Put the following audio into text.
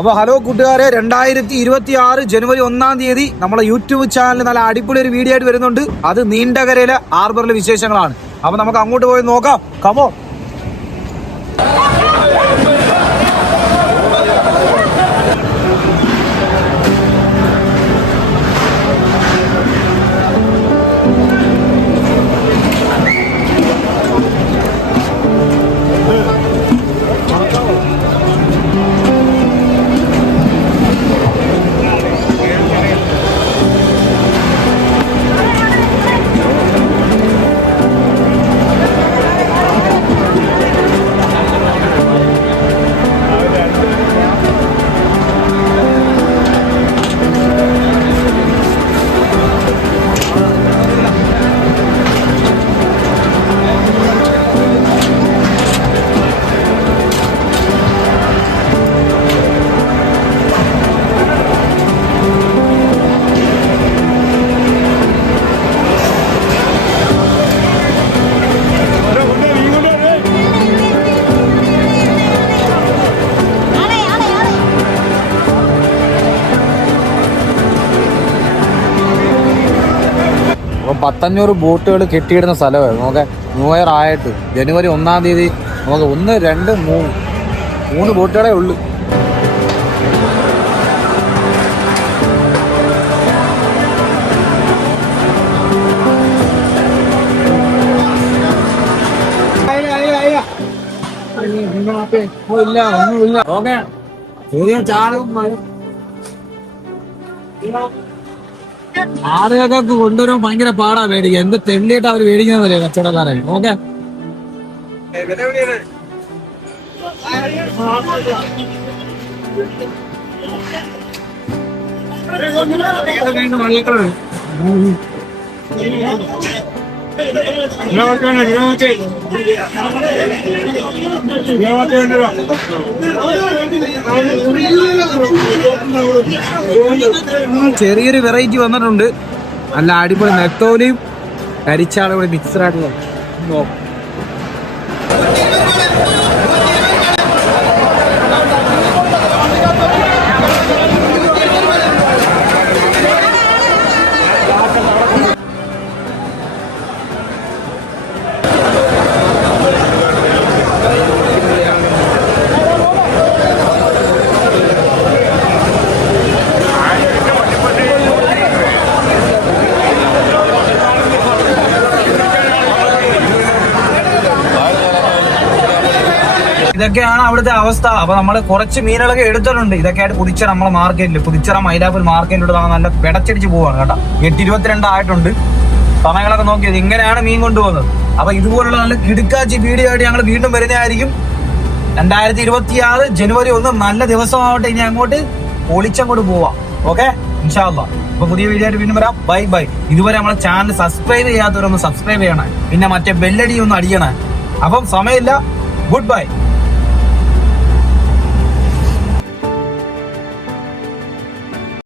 അപ്പോൾ ഹലോ കൂട്ടുകാരെ, 2026 ജനുവരി 1-ാം തീയതി നമ്മളെ യൂട്യൂബ് ചാനലിൽ നല്ല അടിപൊളി ഒരു വീഡിയോ ആയിട്ട് വരുന്നുണ്ട്. അത് നീണ്ടകരയിലെ ഹാർബറിലെ വിശേഷങ്ങളാണ്. അപ്പോൾ നമുക്ക് അങ്ങോട്ട് പോയി നോക്കാം. കമോ. അപ്പം 500 ബോട്ടുകൾ കെട്ടിയിടുന്ന സ്ഥലമാണ്. നമുക്ക് ന്യൂ ഇയർ ആയിട്ട് ജനുവരി 1-ാം തീയതി നമുക്ക് 1, 2, 3 ബോട്ടുകളേ ഉള്ളൂ. ആളുകൾക്ക് കൊണ്ടുവരാൻ ഭയങ്കര പാടാ മേടിക്കുക. എന്ത് തെള്ളിയിട്ട് അവർ മേടിക്കുന്നതല്ലേ കച്ചവടക്കാരെ. ഓക്കെ, ചെറിയൊരു വെറൈറ്റി വന്നിട്ടുണ്ട്. നല്ല അടിപൊളി നെത്തോലിയും കരിച്ചാളും കൂടി മിക്സഡ് ആയിട്ടുള്ള. ഇതൊക്കെയാണ് അവിടുത്തെ അവസ്ഥ. അപ്പൊ നമ്മള് കുറച്ച് മീനുകളൊക്കെ എടുത്തിട്ടുണ്ട്. ഇതൊക്കെയായിട്ട് പുതിച്ചറ നമ്മളെ മാർക്കറ്റിൽ, പുതിച്ചറ മൈലാപ്പൂർ മാർക്കറ്റിലൂടെ നല്ല പിടച്ചടിച്ച് പോവാണ് കേട്ടോ. 8:22 ആയിട്ടുണ്ട്. സമയങ്ങളൊക്കെ നോക്കിയത് ഇങ്ങനെയാണ് മീൻ കൊണ്ടുപോകുന്നത്. അപ്പൊ ഇതുപോലുള്ള നല്ല കിടുക്കാച്ചി വീഡിയോ ആയിട്ട് ഞങ്ങൾ വീണ്ടും വരുന്നതായിരിക്കും. 2026 ജനുവരി 1 നല്ല ദിവസമാവട്ടെ. ഇനി അങ്ങോട്ട് പൊളിച്ചങ്ങോട്ട് പോവാം. ഓക്കെ, ഇൻഷാ അല്ലാഹ്. അപ്പൊ പുതിയ വീഡിയോ ആയിട്ട് വീണ്ടും വരാം. Bye bye. ഇതുവരെ നമ്മളെ ചാനൽ സബ്സ്ക്രൈബ് ചെയ്യാത്തവരൊന്ന് സബ്സ്ക്രൈബ് ചെയ്യണേ. പിന്നെ മറ്റേ ബെല്ലടി ഒന്ന് അടിയണേ. അപ്പം സമയമില്ല. Good bye.